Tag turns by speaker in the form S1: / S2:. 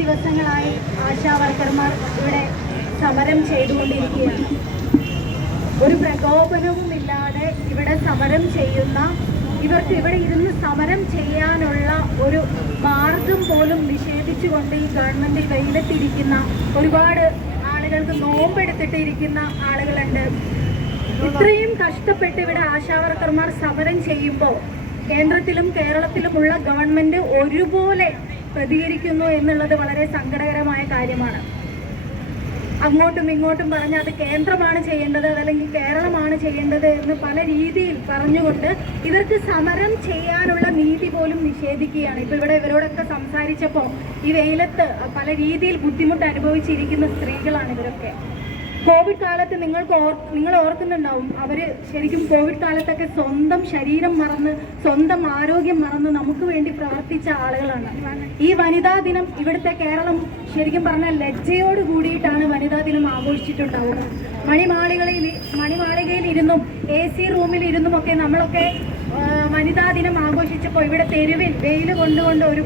S1: ദിവസങ്ങളായി ആശാവർക്കർമാർ ഇവിടെ സമരം ചെയ്തുകൊണ്ടിരിക്കുകയാണ്. ഒരു പ്രകോപനവുമില്ലാതെ ഇവിടെ സമരം ചെയ്യുന്ന ഇവർക്ക് ഇവിടെ ഇരുന്ന് സമരം ചെയ്യാനുള്ള ഒരു മാർഗം പോലും നിഷേധിച്ചുകൊണ്ട് ഈ ഗവൺമെന്റ് വെയിലത്തിരിക്കുന്ന ഒരുപാട് ആളുകൾക്ക് നോമ്പെടുത്തിട്ടിരിക്കുന്ന ആളുകളുണ്ട്. ഇത്രയും കഷ്ടപ്പെട്ട് ഇവിടെ ആശാവർക്കർമാർ സമരം ചെയ്യുമ്പോൾ കേന്ദ്രത്തിലും കേരളത്തിലുമുള്ള ഗവൺമെന്റ് ഒരുപോലെ പ്രതികരിക്കുന്നു എന്നുള്ളത് വളരെ സങ്കടകരമായ കാര്യമാണ്. അങ്ങോട്ടും ഇങ്ങോട്ടും പറഞ്ഞ് അത് കേന്ദ്രമാണ് ചെയ്യേണ്ടത് അതല്ലെങ്കിൽ കേരളമാണ് ചെയ്യേണ്ടത് എന്ന് പല രീതിയിൽ പറഞ്ഞുകൊണ്ട് ഇവർക്ക് സമരം ചെയ്യാനുള്ള നീതി പോലും നിഷേധിക്കുകയാണ്. ഇപ്പൊ ഇവിടെ ഇവരോടൊക്കെ സംസാരിച്ചപ്പോൾ ഈ വെയിലത്ത് പല രീതിയിൽ ബുദ്ധിമുട്ട് അനുഭവിച്ചിരിക്കുന്ന സ്ത്രീകളാണ് ഇവരൊക്കെ. കോവിഡ് കാലത്ത് നിങ്ങൾക്ക് ഓർ നിങ്ങൾ ഓർക്കുന്നുണ്ടാവും അവർ ശരിക്കും കോവിഡ് കാലത്തൊക്കെ സ്വന്തം ശരീരം മറന്ന് സ്വന്തം ആരോഗ്യം മറന്ന് നമുക്ക് വേണ്ടി പ്രവർത്തിച്ച ആളുകളാണ്. ഈ വനിതാ ദിനം ഇവിടുത്തെ കേരളം ശരിക്കും പറഞ്ഞാൽ ലജ്ജയോട് കൂടിയിട്ടാണ് വനിതാ ദിനം ആഘോഷിച്ചിട്ടുണ്ടാവുക മണിമാളികളിൽ മണിമാളികയിൽ ഇരുന്നും എ സി റൂമിൽ ഇരുന്നും ഒക്കെ നമ്മളൊക്കെ വനിതാ ദിനം ആഘോഷിച്ചപ്പോൾ ഇവിടെ തെരുവിൽ വെയിൽ കൊണ്ടുകൊണ്ട് ഒരു